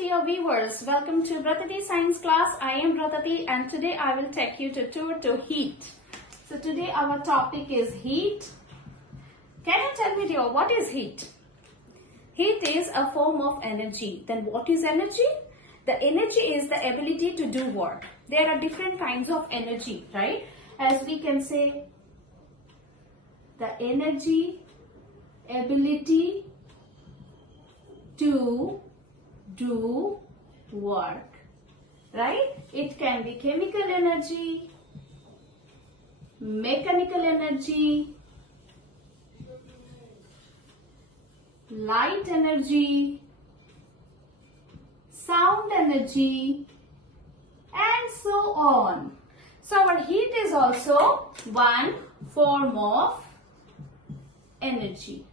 dear viewers, welcome to Bratati Science class. I am Bratati and today I will take you to tour to heat. So today our topic is heat. Can you tell me dear, what is heat? Heat is a form of energy. Then what is energy? The energy is the ability to do work. There are different kinds of energy, right? As we can say, the energy, ability to do work, right? It can be chemical energy, mechanical energy, light energy, sound energy, and so on. So our heat is also one form of energy,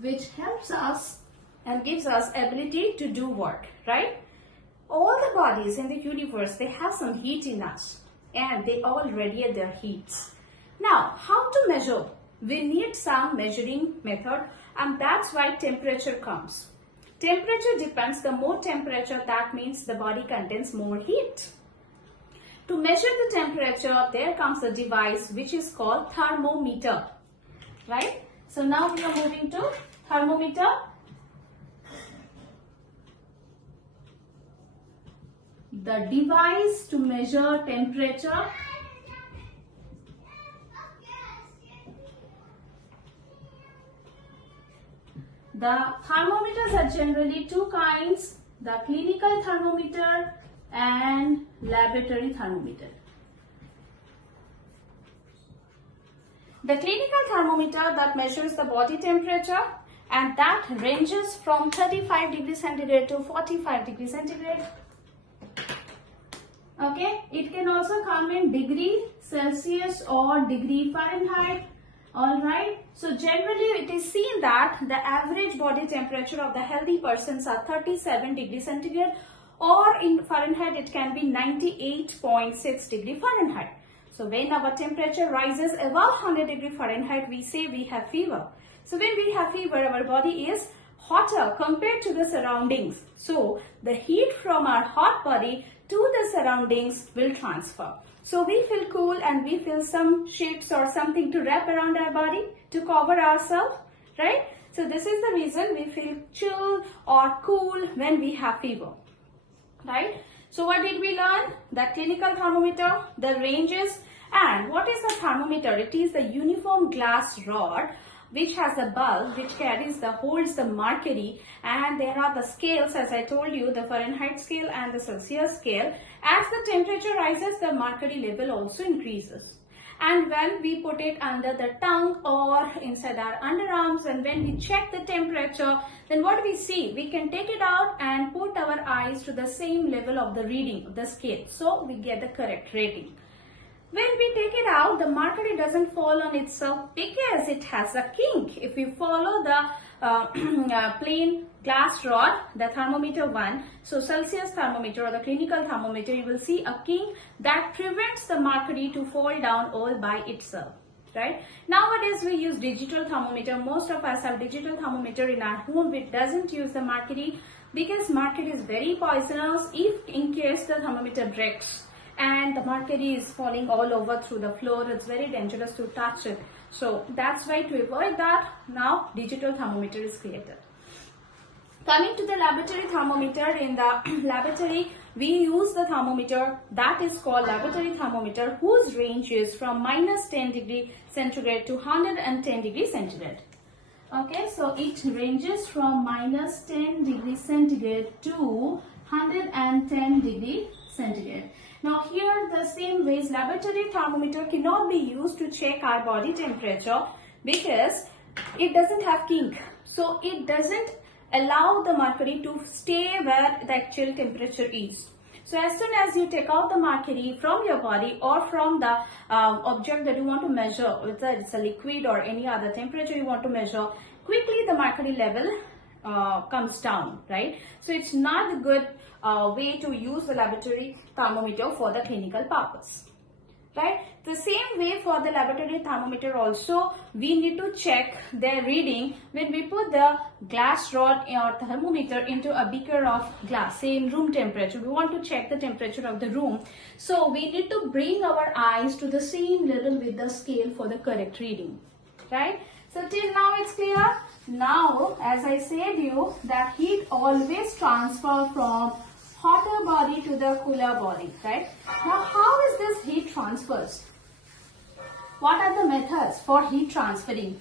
which helps us and gives us ability to do work, right? All the bodies in the universe, they have some heat in us and they all radiate their heats. Now, how to measure? We need some measuring method, and that's why temperature comes. Temperature depends. The more temperature, that means the body contains more heat. To measure the temperature, there comes a device which is called thermometer, right? So now we are moving to thermometer. The device to measure temperature. The thermometers are generally two kinds, the clinical thermometer and laboratory thermometer. The clinical thermometer that measures the body temperature, and that ranges from 35 degrees centigrade to 45 degrees centigrade. Okay, it can also come in degree Celsius or degree Fahrenheit. Alright, so generally it is seen that the average body temperature of the healthy persons are 37 degrees centigrade, or in Fahrenheit it can be 98.6 degree Fahrenheit. So when our temperature rises above 100 degree Fahrenheit, we say we have fever. So when we have fever, our body is hotter compared to the surroundings. So the heat from our hot body to the surroundings will transfer. So we feel cool and we feel some sheets or something to wrap around our body to cover ourselves, right? So this is the reason we feel chill or cool when we have fever, right? So what did we learn? The clinical thermometer, the ranges, and what is the thermometer? It is the uniform glass rod which has a bulb which holds the mercury, and there are the scales, as I told you, the Fahrenheit scale and the Celsius scale. As the temperature rises, the mercury level also increases. And when we put it under the tongue or inside our underarms, and when we check the temperature, then what we see? We can take it out and put our eyes to the same level of the reading of the scale. So we get the correct rating. When we take it out, the mercury doesn't fall on itself because it has a kink. If you follow the plain glass rod, the thermometer one, so Celsius thermometer or the clinical thermometer, you will see a kink that prevents the mercury to fall down all by itself, right? Nowadays we use digital thermometer. Most of us have digital thermometer in our home which doesn't use the mercury, because mercury is very poisonous if in case the thermometer breaks and the mercury is falling all over through the floor. It's very dangerous to touch it. So that's why, to avoid that, now digital thermometer is created. Coming to the laboratory thermometer, in the laboratory we use the thermometer that is called laboratory thermometer, whose range is from minus 10 degree centigrade to 110 degree centigrade. Okay, so it ranges from minus 10 degree centigrade to 110 degree centigrade. Now here, the same ways, laboratory thermometer cannot be used to check our body temperature because it doesn't have kink. So it doesn't allow the mercury to stay where the actual temperature is. So as soon as you take out the mercury from your body or from the object that you want to measure, whether it's a liquid or any other temperature you want to measure, quickly the mercury level comes down, right? So it's not a good way to use the laboratory thermometer for the clinical purpose, right? The same way for the laboratory thermometer also, we need to check their reading when we put the glass rod or thermometer into a beaker of glass, say in room temperature. We want to check the temperature of the room. So we need to bring our eyes to the same level with the scale for the correct reading, right? So till now it's clear. Now, as I said you, that heat always transfer from hotter body to the cooler body, right? Now, how is this heat transfers? What are the methods for heat transferring?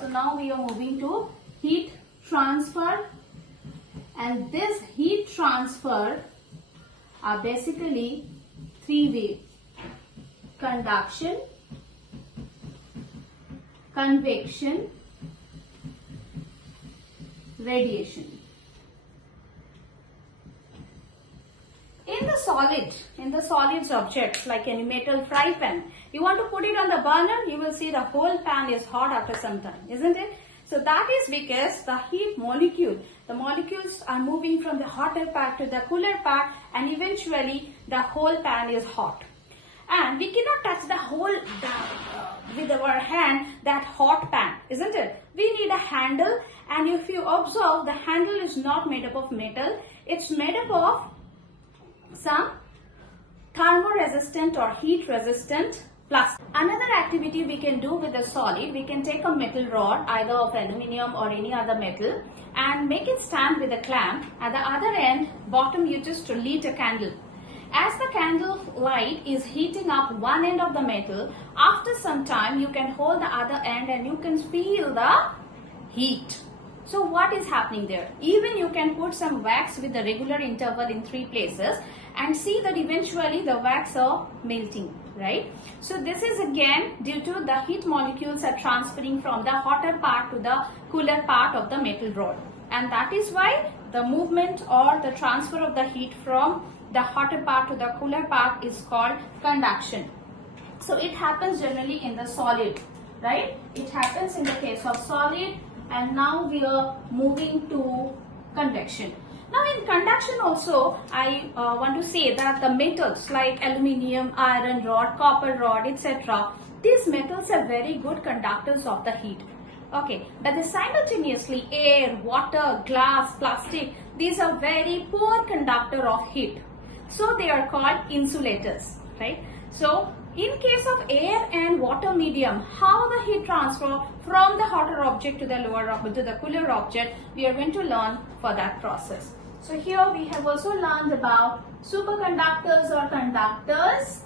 So now we are moving to heat transfer, and this heat transfer are basically three ways: conduction, convection, radiation. In the solids objects like any metal fry pan, you want to put it on the burner, you will see the whole pan is hot after some time, isn't it? So that is because the heat molecule, the molecules are moving from the hotter part to the cooler part, and eventually the whole pan is hot. And we cannot touch the whole with our hand, that hot pan, isn't it? We need a handle, and if you observe, the handle is not made up of metal, it's made up of some thermoresistant or heat resistant plastic. Another activity we can do with a solid, we can take a metal rod either of aluminium or any other metal and make it stand with a clamp. At the other end, bottom, you just lit a candle. As the candle light is heating up one end of the metal, after some time you can hold the other end and you can feel the heat. So what is happening there? Even you can put some wax with the regular interval in 3 places and see that eventually the wax are melting, right? So this is again due to the heat molecules are transferring from the hotter part to the cooler part of the metal rod. And that is why the movement or the transfer of the heat from the hotter part to the cooler part is called conduction. So it happens generally in the solid, right? It happens in the case of solid. And now we are moving to convection. Now in conduction also, I want to say that the metals like aluminium, iron rod, copper rod, etc. These metals are very good conductors of the heat. Okay, but simultaneously air, water, glass, plastic, these are very poor conductor of heat. So they are called insulators, right? So in case of air and water medium, how the heat transfer from the hotter object to the lower object to the cooler object, we are going to learn for that process. So here we have also learned about superconductors or conductors,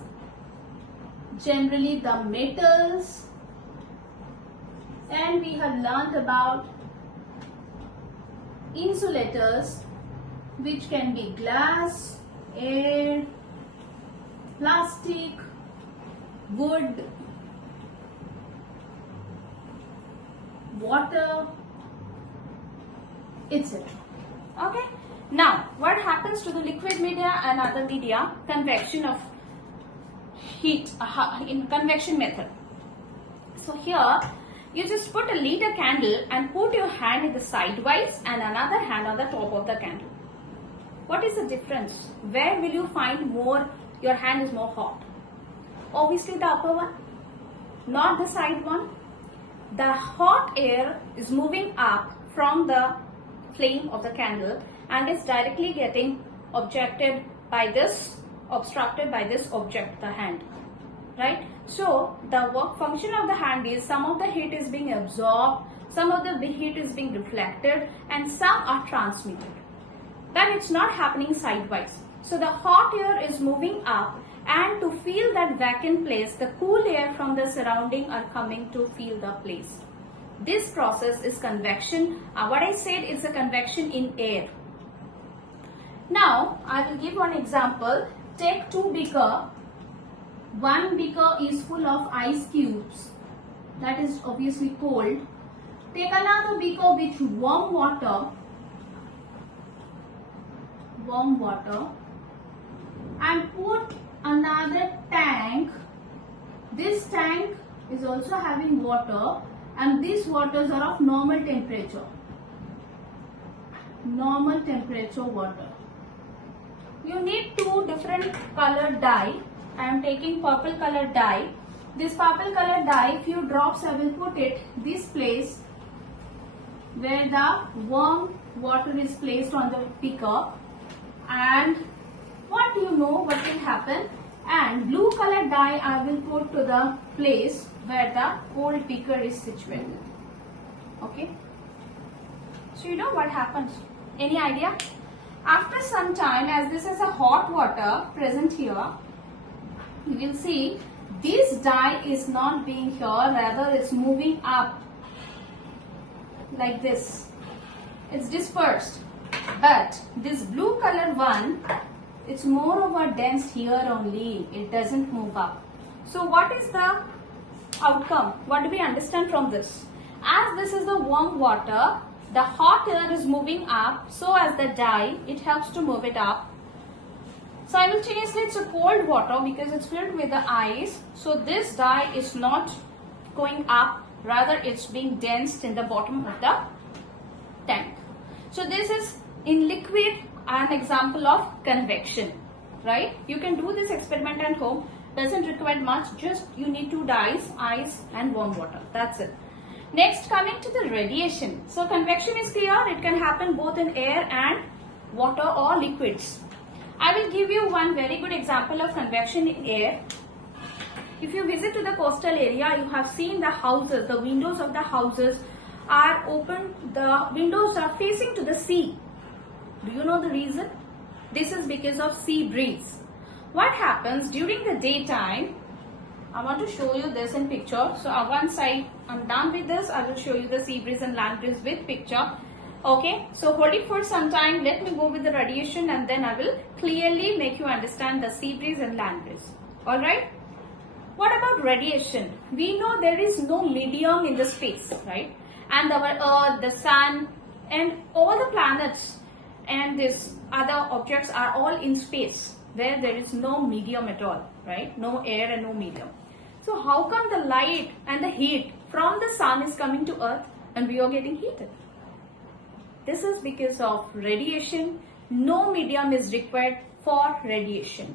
generally the metals, and we have learned about insulators, which can be glass, air, plastic, wood, water, etc. Okay. Now, what happens to the liquid media and other media? Convection of heat in convection method. So here, you just put a liter candle and put your hand in the sidewise and another hand on the top of the candle. What is the difference? Where will you find more, your hand is more hot? Obviously the upper one, not the side one. The hot air is moving up from the flame of the candle and is directly getting obstructed by this object, the hand, right? So the work function of the hand is some of the heat is being absorbed, some of the heat is being reflected, and some are transmitted. Then it's not happening sidewise. So the hot air is moving up, and to feel that vacant place, the cool air from the surrounding are coming to fill the place. This process is convection. What I said is a convection in air. Now, I will give one example. Take 2 beakers. One beaker is full of ice cubes. That is obviously cold. Take another beaker with warm water, and put another tank. This tank is also having water, and these waters are of normal temperature. Normal temperature water. You need 2 different colored dye. I am taking purple color dye. This purple color dye, few drops I will put it this place where the warm water is placed on the beaker, and what do you know what will happen? And blue color dye I will put to the place where the cold beaker is situated. Okay. So you know what happens? Any idea? After some time, as this is a hot water present here, you will see this dye is not being here, rather it's moving up like this. It's dispersed. But this blue color one, it's more over dense here only. It doesn't move up. So what is the outcome? What do we understand from this? As this is the warm water, the hot air is moving up, so as the dye, it helps to move it up. Simultaneously, it's a cold water because it's filled with the ice, so this dye is not going up, rather it's being densed in the bottom of the tank. So this is in liquid an example of convection, right? You can do this experiment at home, doesn't require much, just you need two dyes, ice and warm water, that's it. Next, coming to the radiation. So convection is clear, it can happen both in air and water or liquids. I will give you one very good example of convection in air. If you visit to the coastal area, you have seen the houses, the windows of the houses are open, the windows are facing to the sea. Do you know the reason? This is because of sea breeze. What happens during the daytime? I want to show you this in picture. So once I'm done with this, I will show you the sea breeze and land breeze with picture. Okay, so hold it for some time. Let me go with the radiation and then I will clearly make you understand the sea breeze and land breeze. Alright? What about radiation? We know there is no medium in the space, right? And our Earth, the Sun, and all the planets and these other objects are all in space where there is no medium at all, right? No air and no medium. So how come the light and the heat from the Sun is coming to Earth and we are getting heated? This is because of radiation. No medium is required for radiation.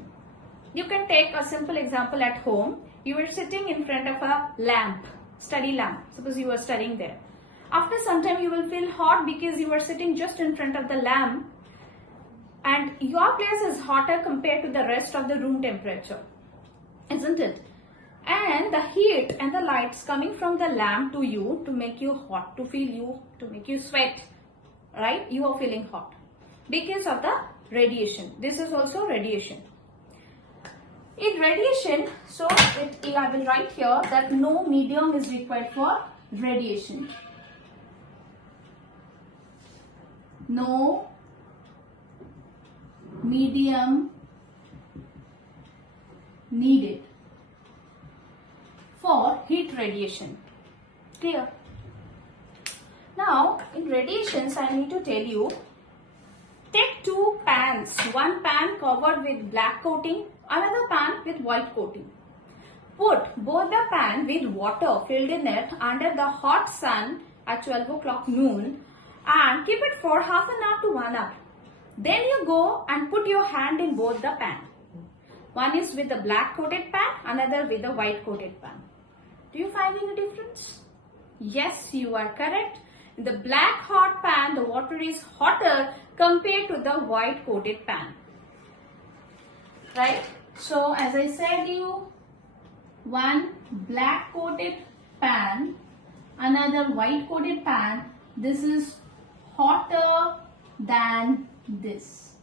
You can take a simple example at home. You are sitting in front of a lamp, study lamp. Suppose you are studying there. After some time you will feel hot because you are sitting just in front of the lamp and your place is hotter compared to the rest of the room temperature, isn't it? And the heat and the lights coming from the lamp to you to make you hot, to feel you, to make you sweat, right? You are feeling hot because of the radiation. This is also radiation. In radiation, so I will write here that no medium is required for radiation. No medium needed for heat radiation. Clear? Now, in radiations, I need to tell you, take two pans, one pan covered with black coating, another pan with white coating. Put both the pan with water filled in it under the hot sun at 12 o'clock noon and keep it for half an hour to 1 hour. Then you go and put your hand in both the pan. One is with the black coated pan, another with the white coated pan. Do you find any difference? Yes, you are correct. In the black hot pan, the water is hotter compared to the white coated pan. Right? So, as I said you, one black coated pan, another white coated pan, this is hotter than this.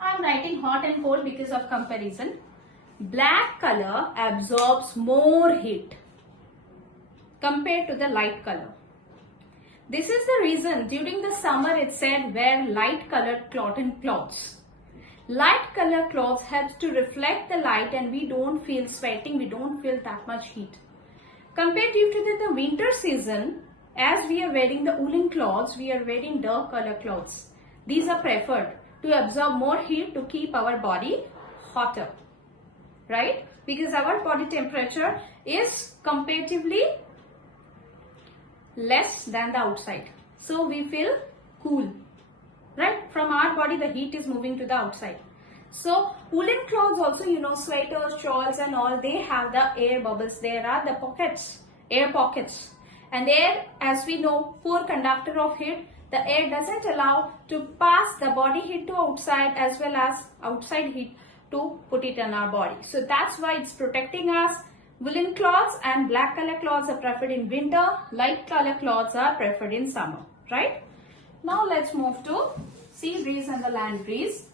I am writing hot and cold because of comparison. Black color absorbs more heat compared to the light color. This is the reason during the summer it said wear light colored cotton clothes. Light color clothes helps to reflect the light and we don't feel sweating, we don't feel that much heat. Compared to the winter season, as we are wearing the woolen clothes, we are wearing dark color clothes. These are preferred to absorb more heat to keep our body hotter, right? Because our body temperature is comparatively less than the outside. So we feel cool, right? From our body, the heat is moving to the outside. So woolen clothes also, you know, sweaters, shawls and all, they have the air bubbles. There are the pockets, air pockets. And air, as we know, poor conductor of heat. The air doesn't allow to pass the body heat to outside as well as outside heat to put it in our body. So that's why it's protecting us. Woolen cloths and black color cloths are preferred in winter. Light color cloths are preferred in summer, right? Now let's move to sea breeze and the land breeze.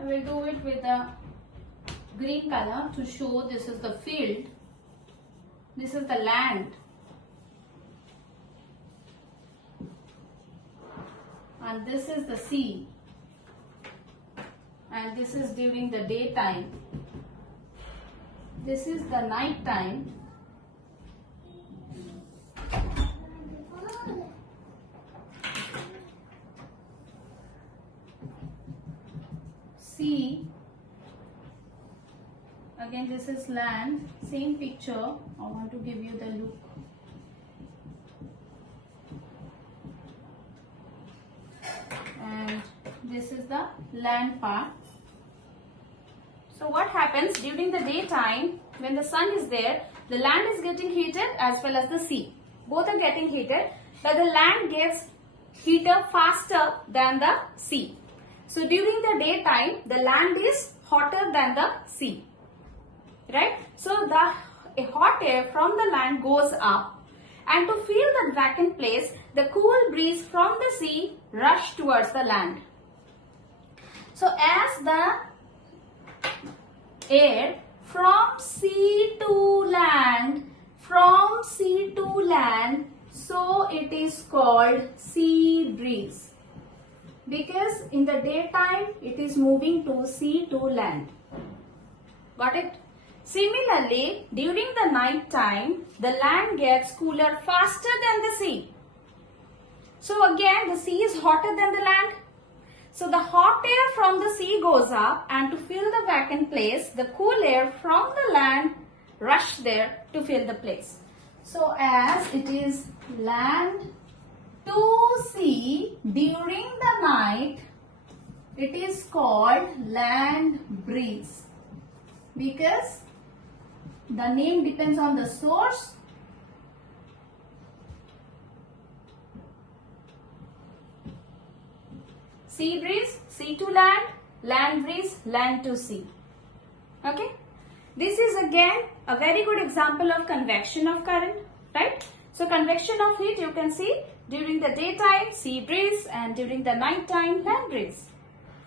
I will do it with a green color to show this is the field, this is the land, and this is the sea, and this is during the daytime, this is the night time, sea, again this is land, same picture. I want to give you the look. And this is the land part. So what happens during the daytime when the sun is there, the land is getting heated as well as the sea. Both are getting heated, but the land gets heated faster than the sea. So during the daytime, the land is hotter than the sea, right? So the hot air from the land goes up, and to fill the vacant place, the cool breeze from the sea rush towards the land. So as the air from sea to land, so it is called sea breeze. Because in the daytime it is moving to sea to land. Got it? Similarly, during the night time, the land gets cooler faster than the sea. So again, the sea is hotter than the land. So the hot air from the sea goes up, and to fill the vacant place, the cool air from the land rush there to fill the place. So as it is land to sea during the night, it is called land breeze, because the name depends on the source. Sea breeze, sea to land breeze, land to sea. Okay, this is again a very good example of convection of current, right? So convection of heat, you can see during the daytime sea breeze and during the night time land breeze.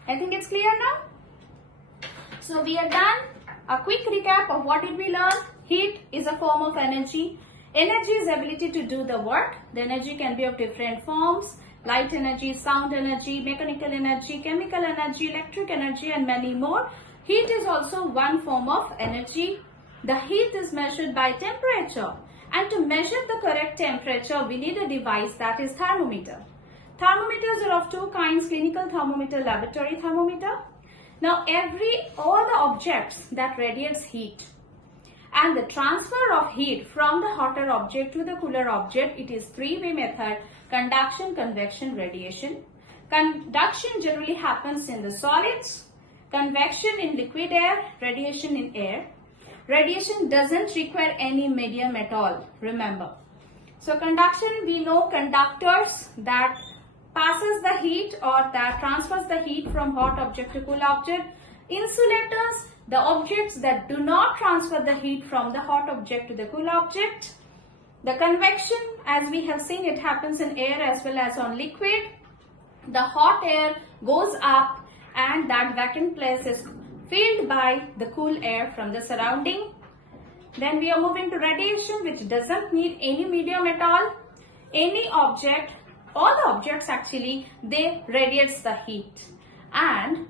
I think it's clear now. So we are done. A quick recap of what did we learn. Heat is a form of energy. Energy is ability to do the work. The energy can be of different forms: light energy, sound energy, mechanical energy, chemical energy, electric energy, and many more. Heat is also one form of energy. The heat is measured by temperature. And to measure the correct temperature, we need a device, that is thermometer. Thermometers are of two kinds: clinical thermometer, laboratory thermometer. Now all the objects that radiates heat and the transfer of heat from the hotter object to the cooler object, it is three-way method: conduction, convection, radiation. Conduction generally happens in the solids, convection in liquid air, radiation in air. Radiation doesn't require any medium at all, remember. So conduction, we know conductors that passes the heat or that transfers the heat from hot object to cool object. Insulators, the objects that do not transfer the heat from the hot object to the cool object. The convection, as we have seen, it happens in air as well as on liquid. The hot air goes up and that vacant place is filled by the cool air from the surrounding. Then we are moving to radiation, which doesn't need any medium at all. Any object, all the objects actually, they radiates the heat. And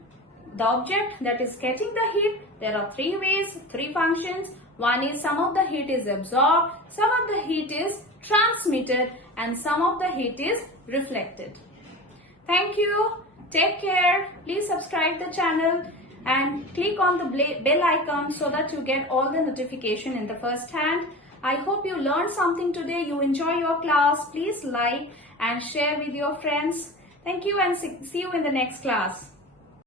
the object that is getting the heat, there are three ways, three functions. One is some of the heat is absorbed, some of the heat is transmitted, and some of the heat is reflected. Thank you. Take care. Please subscribe the channel and click on the bell icon so that you get all the notification in the first hand. I hope you learned something today. You enjoy your class. Please like and share with your friends. Thank you and see you in the next class.